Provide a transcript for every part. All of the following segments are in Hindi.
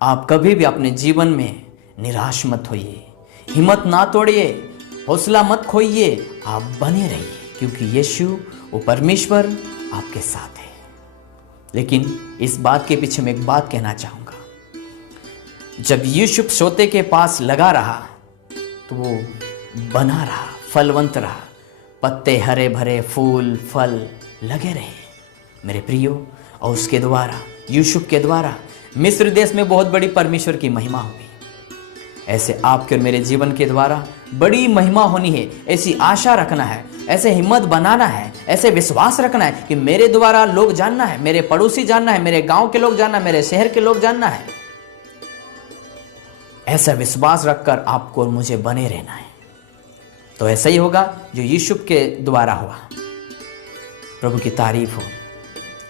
आप कभी भी अपने जीवन में निराश मत होइए, हिम्मत ना तोड़िए, हौसला मत खोइए, आप बने रहिए, क्योंकि यीशु वो परमेश्वर आपके साथ है। लेकिन इस बात के पीछे मैं एक बात कहना चाहूँगा, जब यूसुफ सोते के पास लगा रहा तो वो बना रहा, फलवंत रहा, पत्ते हरे भरे, फूल फल लगे रहे मेरे प्रियो। और उसके द्वारा, यूसुफ के द्वारा मिस्र देश में बहुत बड़ी परमेश्वर की महिमा हुई। ऐसे आपके और मेरे जीवन के द्वारा बड़ी महिमा होनी है, ऐसी आशा रखना है, ऐसे हिम्मत बनाना है, ऐसे विश्वास रखना है कि मेरे द्वारा लोग जानना है, मेरे पड़ोसी जानना है, मेरे गांव के लोग जानना है, मेरे शहर के लोग जानना है। ऐसा विश्वास रखकर आपको और मुझे बने रहना है। तो ऐसा ही होगा जो यूसुफ के द्वारा हुआ। प्रभु की तारीफ हो।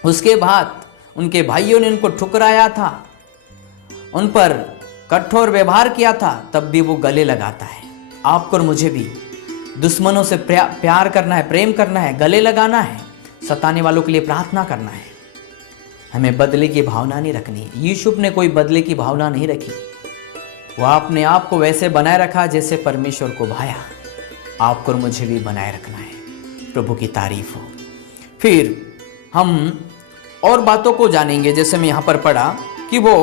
उसके बाद उनके भाइयों ने उनको ठुकराया था, उन पर कठोर व्यवहार किया था, तब भी वो गले लगाता है। आपको और मुझे भी दुश्मनों से प्यार करना है, प्रेम करना है, गले लगाना है, सताने वालों के लिए प्रार्थना करना है। हमें बदले की भावना नहीं रखनी। यूसुफ ने कोई बदले की भावना नहीं रखी, वह अपने आप को वैसे बनाए रखा जैसे परमेश्वर को भाया। आपको और मुझे भी बनाए रखना है। प्रभु की तारीफ हो। फिर हम और बातों को जानेंगे। जैसे मैं यहाँ पर पढ़ा कि वो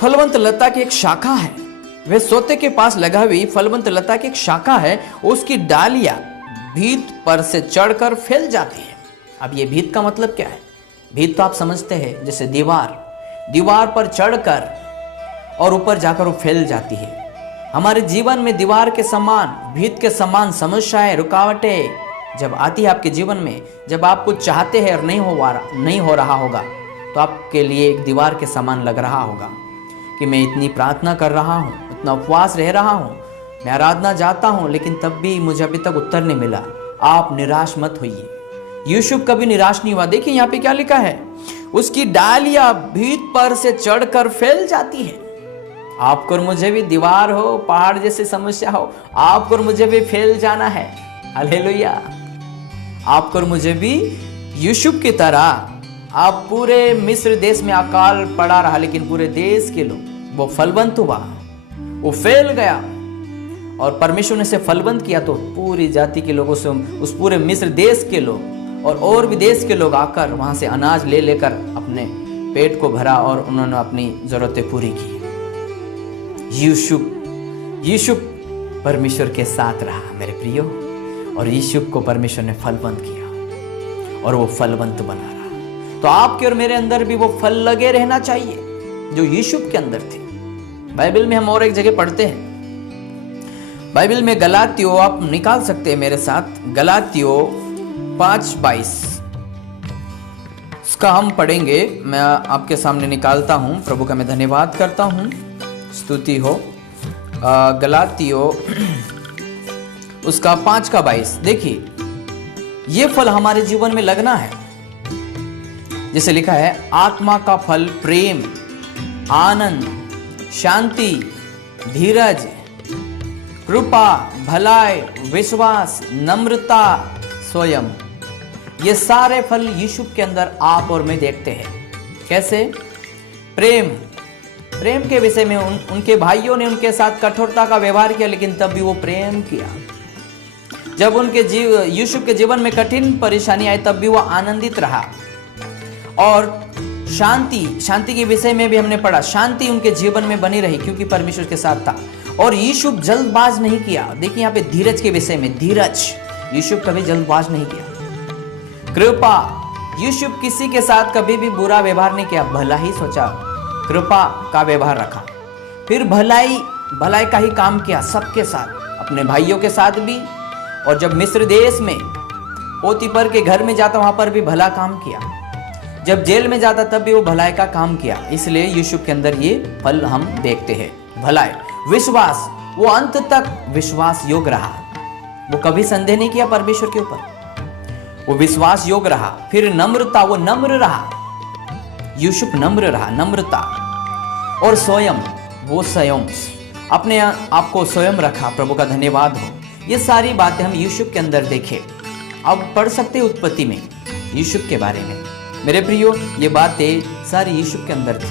फलवंत लता की एक शाखा है, वह सोते के पास लगा हुई फलवंत लता की एक शाखा है, उसकी डालियां भीत पर से चढ़कर फैल जाती है। अब ये भीत का मतलब क्या है? भीत तो आप समझते हैं, जैसे दीवार पर चढ़कर और ऊपर जाकर वो फैल जाती है। हमारे जीवन में दीवार के समान, भीत के समान समस्याएं, रुकावटें जब आती है आपके जीवन में, जब आप कुछ चाहते हैं और नहीं हो रहा होगा, तो आपके लिए एक दीवार के समान लग रहा होगा कि मैं इतनी प्रार्थना कर रहा हूँ, इतना उपवास रह रहा हूँ, मैं आराधना जाता हूँ, लेकिन तब भी मुझे अभी तक उत्तर नहीं मिला। आप निराश मत होइए। यूसुफ कभी निराश नहीं हुआ। देखिए यहाँ पे क्या लिखा है, उसकी डालियां भीत पर से चढ़कर फैल जाती है। आपको और मुझे भी दीवार हो, पहाड़ जैसी समस्या हो, आपको और मुझे भी फैल जाना है। हालेलुया। आपको और मुझे भी यूसुफ की तरह, आप पूरे मिस्र देश में अकाल पड़ा रहा, लेकिन पूरे देश के लोग, वो फलवंत हुआ, वो फैल गया, और परमेश्वर ने से फलवंत किया तो पूरी जाति के लोगों से, उस पूरे मिस्र देश के लोग और भी देश के लोग आकर वहां से अनाज ले लेकर अपने पेट को भरा और उन्होंने अपनी जरूरतें पूरी की। यूसुफ परमेश्वर के साथ रहा मेरे प्रियो, और यूसुफ को परमेश्वर ने फलवंत किया और वो फलवंत बना रहा। तो आपके और मेरे अंदर भी वो फल लगे रहना चाहिए जो यूसुफ के अंदर थे। बाइबल में हम और एक जगह पढ़ते हैं, बाइबल में गलातियों, आप निकाल सकते हैं मेरे साथ, गलातियों 5:22 इसका हम पढ़ेंगे। मैं आपके सामने निकालता हूं। प्रभु का मैं धन्यवाद करता हूं, स्तुति हो। गलातियों उसका 5:22। देखिए, ये फल हमारे जीवन में लगना है। जैसे लिखा है, आत्मा का फल प्रेम, आनंद, शांति, धीरज, कृपा, भलाई, विश्वास, नम्रता, स्वयं। ये सारे फल यूसुफ के अंदर आप और मैं देखते हैं। कैसे? प्रेम के विषय में उनके भाइयों ने उनके साथ कठोरता का व्यवहार किया, लेकिन तब भी वो प्रेम किया। जब उनके यूसुफ के जीवन में कठिन परेशानी आई, तब भी वो आनंदित रहा। और शांति के विषय में भी हमने पढ़ा, शांति उनके जीवन में बनी रही क्योंकि परमेश्वर के साथ था। और यूसुफ जल्दबाज नहीं किया। देखिए यहाँ पे धीरज के विषय में, धीरज, यूसुफ कभी जल्दबाज नहीं किया। कृपा, यूसुफ किसी के साथ कभी भी बुरा व्यवहार नहीं किया, भला ही सोचा, कृपा का व्यवहार रखा। फिर भलाई का ही काम किया सबके साथ, अपने भाइयों के साथ भी। और जब मिस्र देश में पोतीफर के घर में जाता, वहां पर भी भला काम किया। जब जेल में जाता, तब भी वो भलाई का काम किया। इसलिए यूसुफ के अंदर ये फल हम देखते हैं। भलाई, विश्वास, वो अंत तक विश्वास योग्य रहा, वो कभी संदेह नहीं किया परमेश्वर के ऊपर, वो विश्वास योग्य रहा। फिर नम्रता, वो नम्र रहा, यूसुफ नम्र रहा, नम्रता। और स्वयं, वो स्वयं अपने आप को स्वयं रखा। प्रभु का धन्यवाद हो। ये सारी बातें हम यूसुफ के अंदर देखें। अब पढ़ सकते हैं उत्पत्ति में यूसुफ के बारे में। मेरे प्रियो, ये बातें सारी यूसुफ के अंदर थी।